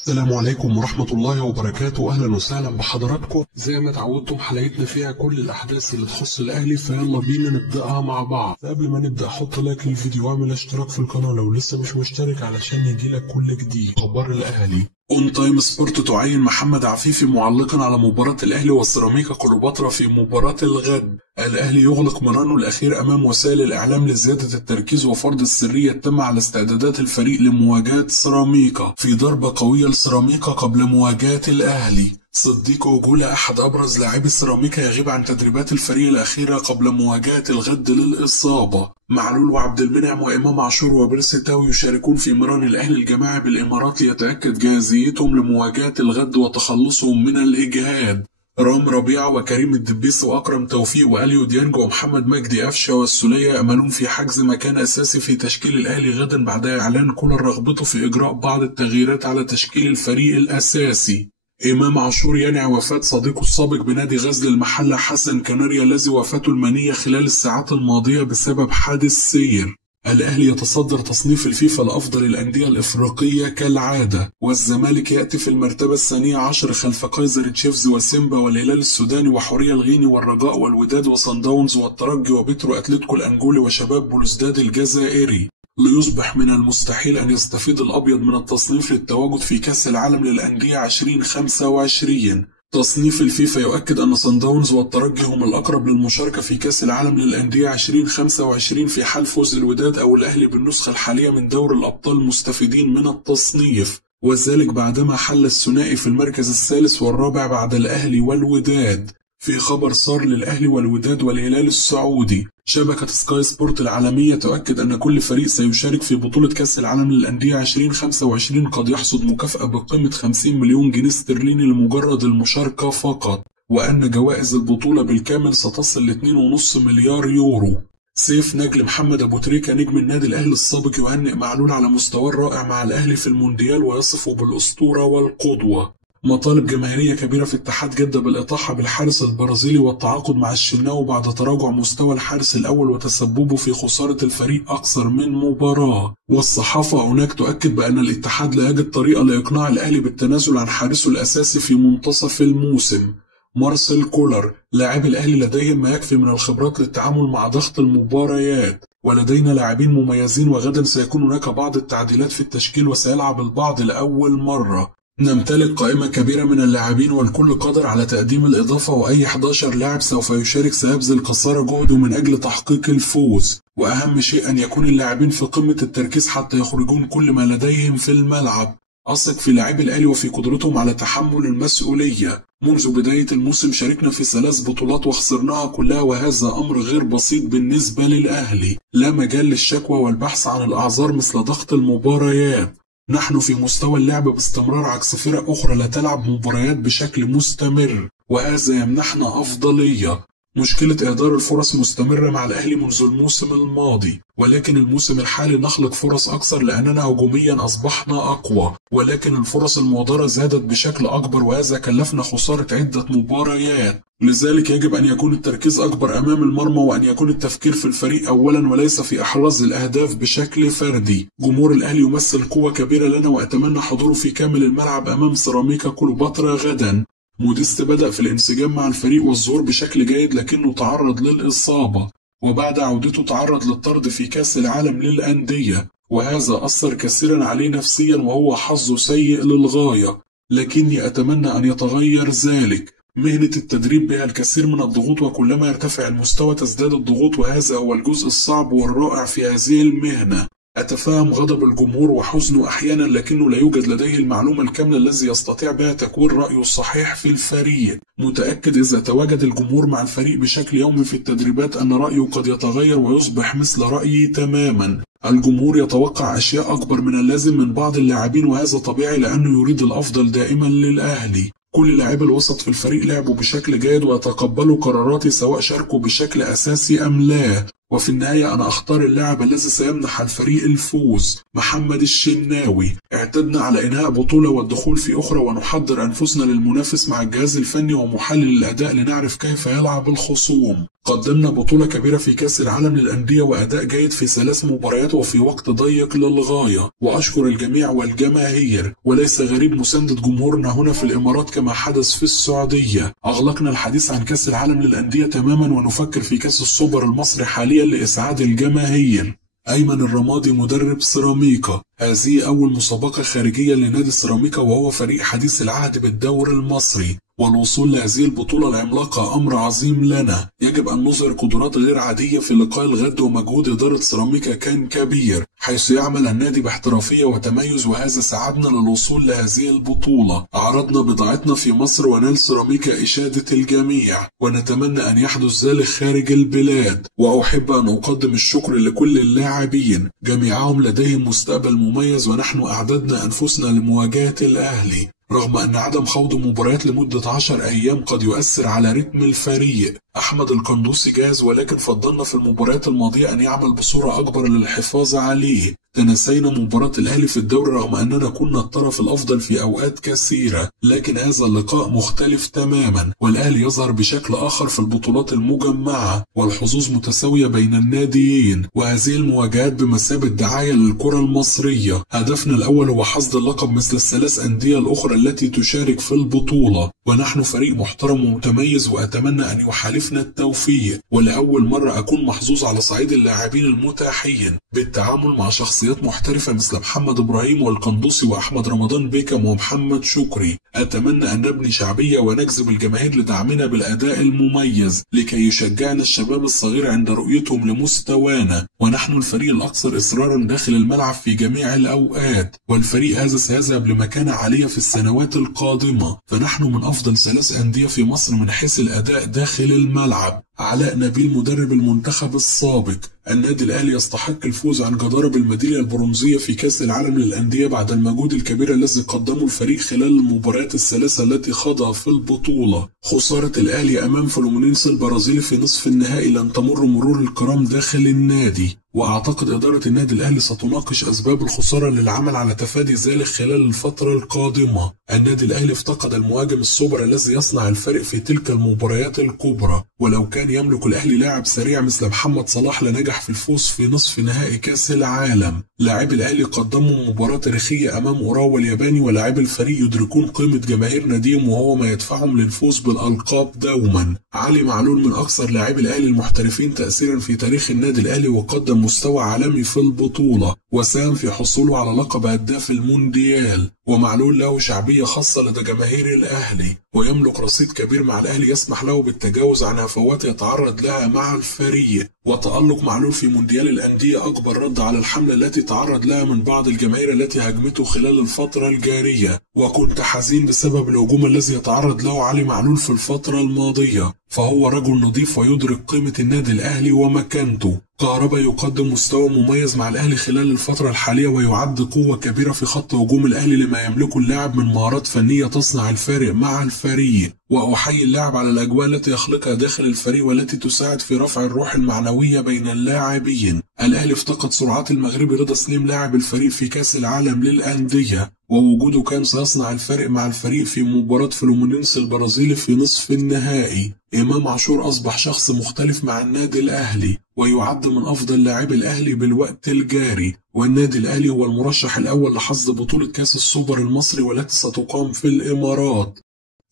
السلام عليكم ورحمة الله وبركاته. أهلا وسهلا بحضراتكم. زي ما اتعودتم حلقتنا فيها كل الأحداث اللي تخص الأهلي، فيلا بينا نبدأها مع بعض. فقبل ما نبدأ حط لايك للفيديو واعمل اشتراك في القناة لو لسه مش مشترك علشان يجيلك كل جديد. أخبار الأهلي. اون تايم سبورت تعين محمد عفيفي معلقا على مباراة الأهلي وسيراميكا كليوباترا في مباراة الغد. الأهلي يغلق مرانه الأخير أمام وسائل الإعلام لزيادة التركيز وفرض السرية التامة على استعدادات الفريق لمواجهة سيراميكا في ضربة قوية لسيراميكا قبل مواجهة الأهلي. صديق أجولة أحد أبرز لاعبي سيراميكا يغيب عن تدريبات الفريق الأخيرة قبل مواجهة الغد للإصابة. معلول وعبد المنعم وإمام عاشور وبيرسي تاو يشاركون في مران الأهلي الجماعي بالإمارات ليتأكد جاهزيتهم لمواجهة الغد وتخلصهم من الإجهاد. رام ربيعة وكريم الدبيس وأكرم توفيق وأليو ديانج ومحمد مجدي قفشة والسولية يأملون في حجز مكان أساسي في تشكيل الأهلي غدا بعد إعلان كولر رغبته في إجراء بعض التغييرات على تشكيل الفريق الأساسي. إمام عاشور ينعي وفاة صديقه السابق بنادي غزل المحلة حسن كناريا الذي وفاته المنية خلال الساعات الماضية بسبب حادث سير. الأهلي يتصدر تصنيف الفيفا لأفضل الأندية الإفريقية كالعادة، والزمالك يأتي في المرتبة الثانية عشر خلف كايزر تشيفز وسيمبا والهلال السوداني وحورية الغيني والرجاء والوداد وصن داونز والترجي وبترو أتلتيكو الأنجولي وشباب بلوزداد الجزائري. ليصبح من المستحيل أن يستفيد الأبيض من التصنيف للتواجد في كأس العالم للأندية 2025. تصنيف الفيفا يؤكد أن صن داونز والترجي هم الأقرب للمشاركة في كأس العالم للأندية 2025 في حال فوز الوداد أو الأهلي بالنسخة الحالية من دوري الأبطال مستفيدين من التصنيف، وذلك بعدما حل الثنائي في المركز الثالث والرابع بعد الأهلي والوداد. في خبر صار للأهلي والوداد والهلال السعودي، شبكة سكاي سبورت العالمية تؤكد أن كل فريق سيشارك في بطولة كأس العالم للأندية 2025 قد يحصد مكافأة بقيمة 50 مليون جنيه استرليني لمجرد المشاركة فقط، وأن جوائز البطولة بالكامل ستصل ل 2.5 مليار يورو. سيف نجل محمد أبو تريكة نجم النادي الأهلي السابق يهنئ معلول على مستواه الرائع مع الأهلي في المونديال ويصفه بالأسطورة والقدوة. مطالب جماهيرية كبيرة في اتحاد جدة بالإطاحة بالحارس البرازيلي والتعاقد مع الشناوي بعد تراجع مستوى الحارس الأول وتسببه في خسارة الفريق أكثر من مباراة. والصحافة هناك تؤكد بأن الاتحاد لا يجد طريقة لإقناع الأهلي بالتنازل عن حارسه الأساسي في منتصف الموسم. مارسيل كولر لاعب الأهلي لديهم ما يكفي من الخبرات للتعامل مع ضغط المباريات، ولدينا لاعبين مميزين وغدا سيكون هناك بعض التعديلات في التشكيل وسيلعب البعض لأول مرة. نمتلك قائمة كبيرة من اللاعبين والكل قادر على تقديم الإضافة، وأي 11 لاعب سوف يشارك سيبذل قصارى جهده من أجل تحقيق الفوز، وأهم شيء أن يكون اللاعبين في قمة التركيز حتى يخرجون كل ما لديهم في الملعب. أثق في لاعبي الأهلي وفي قدرتهم على تحمل المسؤولية. منذ بداية الموسم شاركنا في 3 بطولات وخسرناها كلها، وهذا أمر غير بسيط بالنسبة للأهلي. لا مجال للشكوى والبحث عن الأعذار مثل ضغط المباريات. نحن في مستوى اللعب باستمرار عكس فرق أخرى لا تلعب مباريات بشكل مستمر، وهذا يمنحنا أفضلية. مشكلة إهدار الفرص مستمرة مع الأهلي منذ الموسم الماضي، ولكن الموسم الحالي نخلق فرص أكثر لأننا هجوميا أصبحنا أقوى، ولكن الفرص المهدرة زادت بشكل أكبر وهذا كلفنا خسارة عدة مباريات. لذلك يجب أن يكون التركيز أكبر أمام المرمى، وأن يكون التفكير في الفريق أولا وليس في إحراز الأهداف بشكل فردي. جمهور الأهلي يمثل قوة كبيرة لنا وأتمنى حضوره في كامل الملعب أمام سيراميكا كليوباترا غدا. موديست بدأ في الانسجام مع الفريق والظهور بشكل جيد لكنه تعرض للإصابة، وبعد عودته تعرض للطرد في كأس العالم للأندية، وهذا أثر كثيرا عليه نفسيا وهو حظه سيء للغاية، لكني أتمنى أن يتغير ذلك. مهنة التدريب بها الكثير من الضغوط، وكلما يرتفع المستوى تزداد الضغوط، وهذا هو الجزء الصعب والرائع في هذه المهنة. أتفهم غضب الجمهور وحزنه أحيانا، لكنه لا يوجد لديه المعلومة الكاملة الذي يستطيع بها تكوين رأيه الصحيح في الفريق. متأكد إذا تواجد الجمهور مع الفريق بشكل يومي في التدريبات أن رأيه قد يتغير ويصبح مثل رأيي تماما. الجمهور يتوقع أشياء أكبر من اللازم من بعض اللاعبين، وهذا طبيعي لأنه يريد الأفضل دائما للأهلي. كل لاعبي الوسط في الفريق لعبوا بشكل جيد ويتقبلوا قراراتي سواء شاركوا بشكل أساسي أم لا، وفي النهاية أنا أختار اللاعب الذي سيمنح الفريق الفوز. محمد الشناوي. اعتدنا على إنهاء بطولة والدخول في أخرى ونحضر أنفسنا للمنافس مع الجهاز الفني ومحلل الأداء لنعرف كيف يلعب الخصوم. قدمنا بطولة كبيرة في كأس العالم للأندية وأداء جيد في 3 مباريات وفي وقت ضيق للغاية، وأشكر الجميع والجماهير، وليس غريب مساندة جمهورنا هنا في الإمارات كما حدث في السعودية. أغلقنا الحديث عن كأس العالم للأندية تماما ونفكر في كأس السوبر المصري حاليا لإسعاد الجماهير. أيمن الرمادي مدرب سيراميكا: هذه أول مسابقة خارجية لنادي سيراميكا وهو فريق حديث العهد بالدوري المصري، والوصول لهذه البطولة العملاقة أمر عظيم لنا. يجب أن نظهر قدرات غير عادية في لقاء الغد، ومجهود إدارة سيراميكا كان كبير حيث يعمل النادي باحترافية وتميز، وهذا ساعدنا للوصول لهذه البطولة. عرضنا بضاعتنا في مصر ونال سيراميكا إشادة الجميع، ونتمنى أن يحدث ذلك خارج البلاد. وأحب أن أقدم الشكر لكل اللاعبين، جميعهم لديهم مستقبل مميز، ونحن أعددنا أنفسنا لمواجهة الأهلي. رغم أن عدم خوض مباريات لمدة 10 أيام قد يؤثر على رتم الفريق، أحمد القندوسي جاهز، ولكن فضلنا في المباريات الماضية أن يعمل بصورة أكبر للحفاظ عليه. تنسينا مباراة الأهلي في الدوري رغم أننا كنا الطرف الأفضل في أوقات كثيرة، لكن هذا اللقاء مختلف تماما، والأهلي يظهر بشكل آخر في البطولات المجمعة، والحظوظ متساوية بين الناديين، وهذه المواجهات بمثابة دعاية للكرة المصرية. هدفنا الأول هو حصد اللقب مثل ال3 أندية الأخرى التي تشارك في البطولة، ونحن فريق محترم ومتميز، وأتمنى أن يحالفنا التوفيق. ولأول مرة أكون محظوظ على صعيد اللاعبين المتاحين بالتعامل مع شخصيات محترفة مثل محمد إبراهيم والقندوسي وأحمد رمضان بيكم ومحمد شكري. أتمنى أن نبني شعبية ونجذب الجماهير لدعمنا بالأداء المميز لكي يشجعنا الشباب الصغير عند رؤيتهم لمستوانا، ونحن الفريق الأكثر إصرارا داخل الملعب في جميع الأوقات، والفريق هذا سيذهب لمكانة عالية في السنوات القادمة، فنحن من أفضل 3 أندية في مصر من حيث الأداء داخل الملعب. علاء نبيل مدرب المنتخب السابق: النادي الأهلي يستحق الفوز عن جدارة بالميدالية البرونزية في كأس العالم للأندية بعد المجهود الكبير الذي قدمه الفريق خلال المباريات ال3 التي خاضها في البطولة. خسارة الأهلي أمام فلومينينس البرازيلي في نصف النهائي لن تمر مرور الكرام داخل النادي، وأعتقد إدارة النادي الأهلي ستناقش أسباب الخسارة للعمل على تفادي ذلك خلال الفترة القادمة. النادي الأهلي افتقد المهاجم السوبر الذي يصنع الفرق في تلك المباريات الكبرى، ولو كان يملك الأهلي لاعب سريع مثل محمد صلاح لنجح في الفوز في نصف نهائي كأس العالم. لاعبي الأهلي قدموا مباراة تاريخية أمام أوراوا الياباني، ولاعبي الفريق يدركون قيمة جماهير ناديهم وهو ما يدفعهم للفوز بالألقاب دوما. علي معلول من أكثر لاعبي الأهلي المحترفين تأثيرا في تاريخ النادي الأهلي، وقدم مستوى عالمي في البطولة، وساهم في حصوله على لقب هداف المونديال. ومعلول له شعبية خاصة لدى جماهير الأهلي، ويملك رصيد كبير مع الأهلي يسمح له بالتجاوز عن هفوات يتعرض لها مع الفريق. وتألق معلول في مونديال الأندية أكبر رد على الحملة التي تعرض لها من بعض الجماهير التي هاجمته خلال الفترة الجارية، وكنت حزين بسبب الهجوم الذي يتعرض له علي معلول في الفترة الماضية، فهو رجل نظيف ويدرك قيمة النادي الأهلي ومكانته. كهربا يقدم مستوى مميز مع الأهلي خلال الفترة الحالية، ويعد قوة كبيرة في خط هجوم الأهلي لما يملكه اللاعب من مهارات فنية تصنع الفارق مع الفريق. وأحيي اللاعب على الأجواء التي يخلقها داخل الفريق والتي تساعد في رفع الروح المعنوية بين اللاعبين. الأهلي افتقد سرعات المغربي رضا سليم لاعب الفريق في كأس العالم للأندية، ووجوده كان سيصنع الفارق مع الفريق في مباراة فلومينينس البرازيلي في نصف النهائي. إمام عاشور أصبح شخص مختلف مع النادي الأهلي، ويعد من أفضل لاعبي الأهلي بالوقت الجاري، والنادي الأهلي هو المرشح الأول لحصد بطولة كأس السوبر المصري والتي ستقام في الإمارات.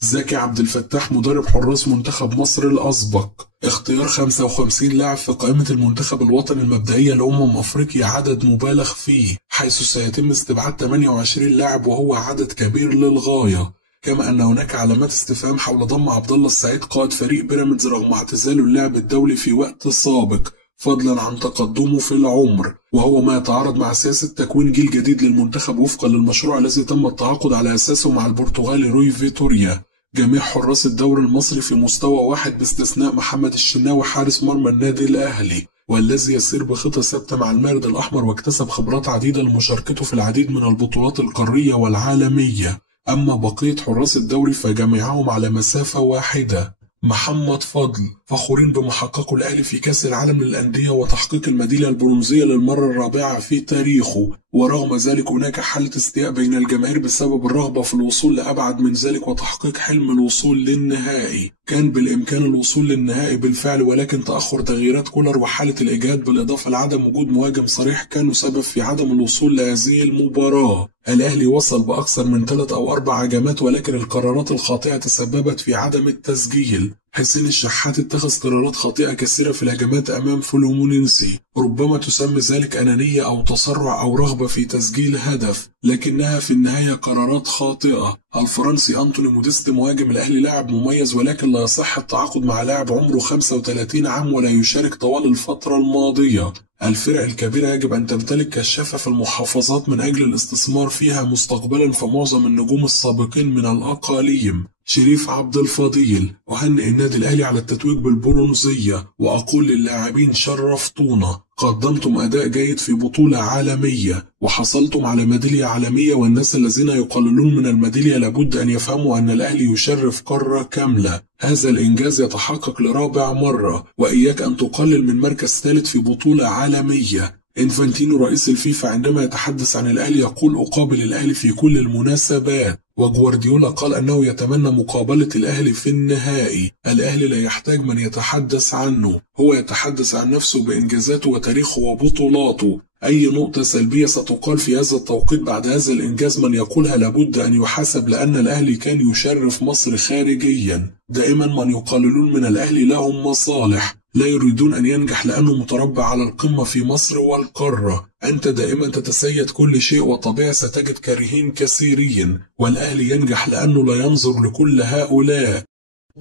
زكي عبد الفتاح مدرب حراس منتخب مصر الأسبق: اختيار 55 لاعب في قائمة المنتخب الوطني المبدئية لأمم أفريقيا عدد مبالغ فيه، حيث سيتم استبعاد 28 لاعب وهو عدد كبير للغاية، كما أن هناك علامات استفهام حول ضم عبد الله السعيد قائد فريق بيراميدز رغم اعتزاله اللعب الدولي في وقت سابق، فضلا عن تقدمه في العمر، وهو ما يتعارض مع سياسة تكوين جيل جديد للمنتخب وفقا للمشروع الذي تم التعاقد على أساسه مع البرتغالي روي فيتوريا. جميع حراس الدوري المصري في مستوى واحد باستثناء محمد الشناوي حارس مرمى النادي الأهلي، والذي يسير بخطى ثابتة مع المارد الأحمر واكتسب خبرات عديدة لمشاركته في العديد من البطولات القارية والعالمية. أما بقية حراس الدوري فجميعهم على مسافة واحدة. محمد فضل فخورين بمحققه الأهلي في كأس العالم للأندية وتحقيق الميدالية البرونزية للمرة الرابعة في تاريخه، ورغم ذلك هناك حالة استياء بين الجماهير بسبب الرغبة في الوصول لأبعد من ذلك وتحقيق حلم الوصول للنهائي. كان بالإمكان الوصول للنهائي بالفعل، ولكن تأخر تغييرات كولر وحالة الإجهاد بالإضافة لعدم وجود مهاجم صريح كانوا سبب في عدم الوصول لهذه المباراة. الأهلي وصل بأكثر من 3 أو 4 هجمات، ولكن القرارات الخاطئة تسببت في عدم التسجيل. حسين الشحات اتخذ قرارات خاطئة كثيرة في الهجمات أمام فلومونينسي، ربما تسمى ذلك أنانية أو تسرع أو رغبة في تسجيل هدف، لكنها في النهاية قرارات خاطئة. الفرنسي أنتوني موديست مهاجم الأهلي لاعب مميز، ولكن لا يصح التعاقد مع لاعب عمره 35 عام ولا يشارك طوال الفترة الماضية. الفرق الكبيرة يجب أن تمتلك كشافة في المحافظات من أجل الاستثمار فيها مستقبلا، فمعظم النجوم السابقين من الأقاليم. شريف عبد الفضيل: أهنئ النادي الأهلي على التتويج بالبرونزية، وأقول للاعبين شرفتونا، قدمتم أداء جيد في بطولة عالمية وحصلتم على ميدالية عالمية، والناس الذين يقللون من الميدالية لابد أن يفهموا أن الأهلي يشرف قارة كاملة. هذا الإنجاز يتحقق لرابع مرة، وإياك أن تقلل من مركز ثالث في بطولة عالمية. إنفانتينو رئيس الفيفا عندما يتحدث عن الأهلي يقول أقابل الأهلي في كل المناسبات، وجوارديولا قال أنه يتمنى مقابلة الأهلي في النهائي. الأهلي لا يحتاج من يتحدث عنه، هو يتحدث عن نفسه بإنجازاته وتاريخه وبطولاته. أي نقطة سلبية ستقال في هذا التوقيت بعد هذا الإنجاز من يقولها لابد أن يحاسب، لأن الأهلي كان يشرف مصر خارجيا. دائما من يقللون من الأهلي لهم مصالح، لا يريدون أن ينجح لأنه متربع على القمة في مصر والقارة. أنت دائما تتسيد كل شيء، وطبيعي ستجد كارهين كثيرين، والأهلي ينجح لأنه لا ينظر لكل هؤلاء.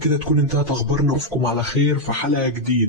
كده تكون انتهت أخبارنا، أشوفكم على خير في حلقة جديدة.